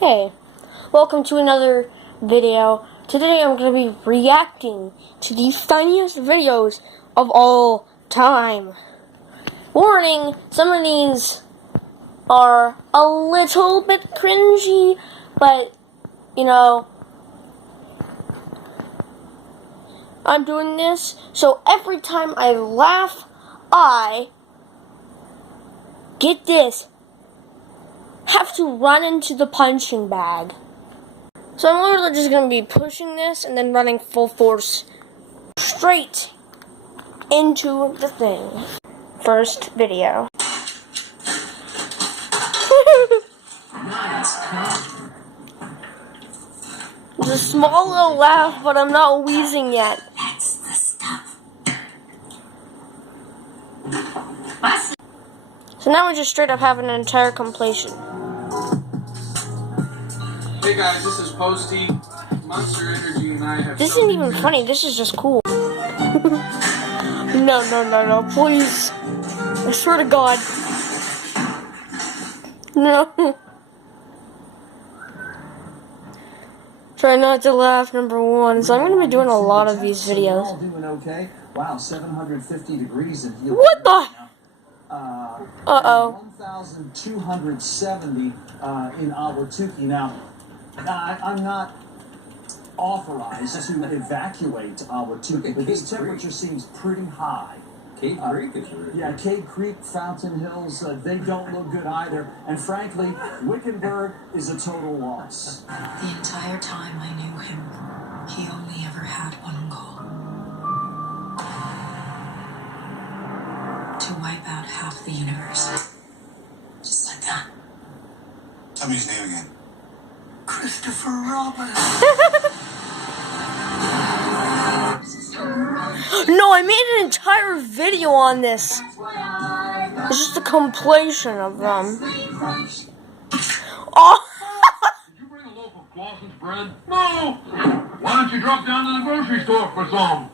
Hey, welcome to another video. Today I'm going to be reacting to the funniest videos of all time. Warning, some of these are a little bit cringy, but, you know, I'm doing this, so every time I laugh, I, get this, have to run into the punching bag. So I'm literally just going to be pushing this and then running full force straight into the thing. First video. It's a small little laugh, but I'm not wheezing yet. That's the stuff. So now we just straight up have an entire completion. Hey guys, this is Posty. Monster Energy and I have. This isn't even funny, this is just cool. No, please. I swear to God. No. Try not to laugh, number one. So I'm going to be doing a lot of these videos. All doing okay. Wow, 750 degrees in here. What the? Uh-oh. 1,270 in Awatuki. Now, I'm not authorized to evacuate Awatuki, but this temperature seems pretty high. Cade Creek is really Yeah, Cade Creek, Fountain Hills, they don't look good either. And frankly, Wickenburg is a total loss. The entire time I knew him, he only ever had one goal. To wipe out half the universe. Just like that. Tell me his name again. Christopher Robin. No, I made an entire video on this. It's just a compilation of them. Oh! Did you bring a loaf of Clausen's bread? No! Why don't you drop down to the grocery store for some?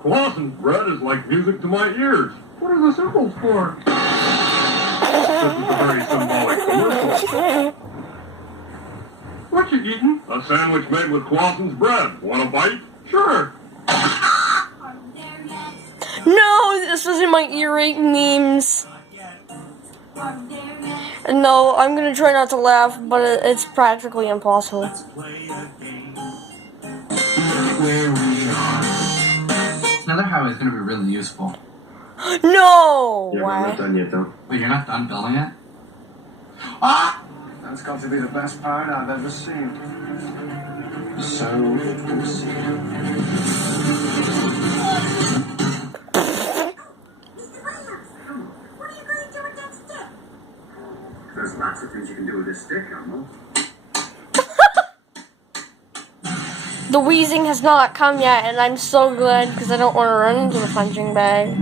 Clausen's bread is like music to my ears. What are the symbols for? This is a very symbolic commercial. What you eating? A sandwich made with Clausen's bread. Want a bite? Sure. No, this isn't my earache memes. No, I'm gonna try not to laugh, but it's practically impossible. Another highway is going to be really useful. No! Yeah, we're not done yet, though. Wait, you're not done building it? Ah! That's got to be the best part I've ever seen. So juicy. What are you going to do with that stick? There's lots of things you can do with this stick, Elmo. The wheezing has not come yet, and I'm so glad because I don't want to run into the punching bag.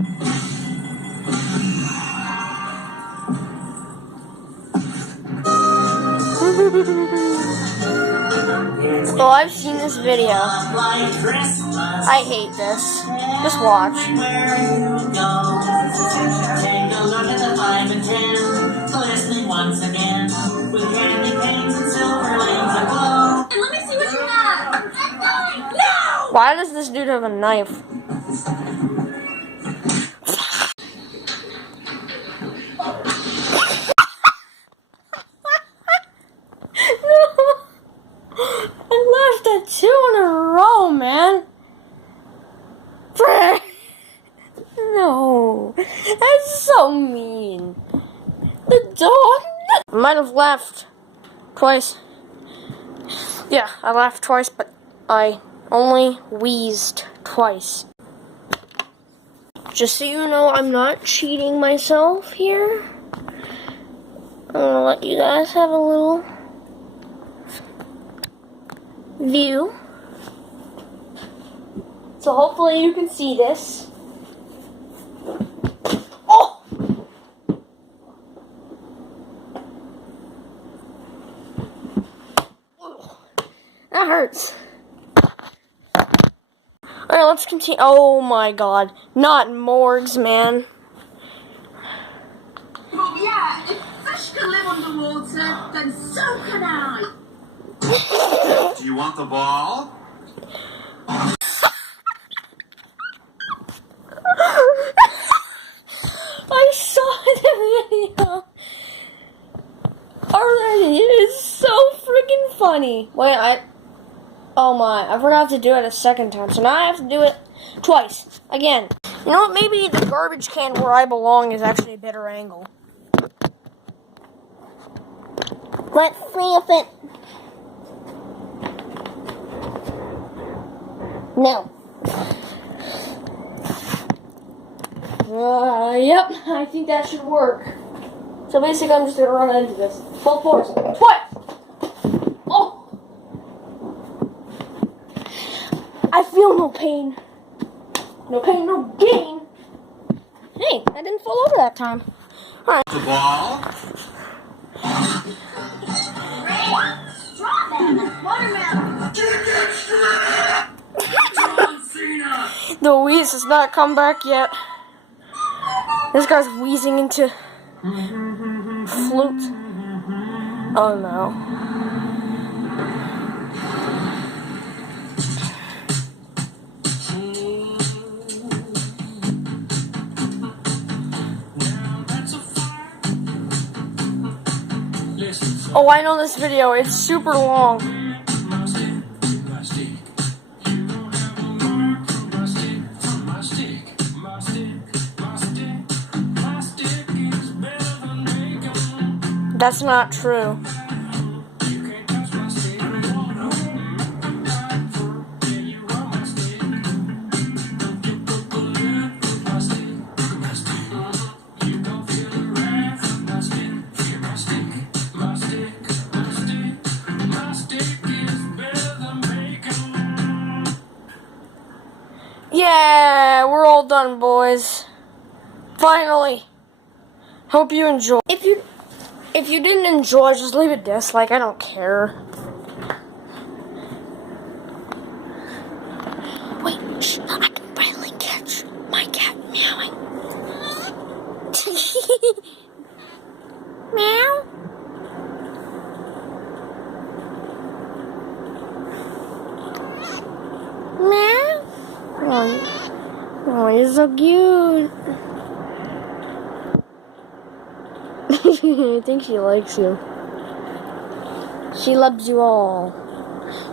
Well, I've seen this video. I hate this. Just watch. Take a look at the 5 and 10. Listening once again. With candy canes and silver lanes aglow. And let me see what you have. No! Why does this dude have a knife? I laughed at 2 in a row, man. No, that's so mean. The dog might have laughed twice. Yeah, I laughed twice, but I only wheezed twice. Just so you know, I'm not cheating myself here. I'm gonna let you guys have a little view. So hopefully you can see this. Oh! That hurts. Alright, let's continue. Oh my God. Not morgues, man. Well, yeah, if fish could live on underwater, then so can I. Do you want the ball? I saw the video. Already, it is so freaking funny. Wait, oh my, I forgot to do it a second time, so now I have to do it twice. Again. You know what, maybe the garbage can where I belong is actually a better angle. Let's see if it... No. Yep, I think that should work. So basically, I'm just gonna run into this. Full force. Twice! Oh! I feel no pain. No pain, no gain. Hey, I didn't fall over that time. Alright. The ball? The wheeze has not come back yet. This guy's wheezing into flute. Oh no. Oh, I know this video. It's super long. That's not true. Yeah, we're all done, boys. Finally. Hope you enjoy. If you didn't enjoy, just leave a dislike. I don't care. Wait, shh, I can finally catch my cat meowing. Meow. Meow. Oh, you're so cute. I think she likes you. She loves you all.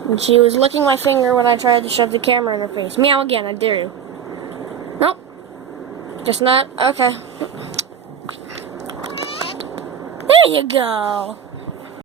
And she was licking my finger when I tried to shove the camera in her face. Meow again, I dare you. Nope. Just not. Okay. There you go.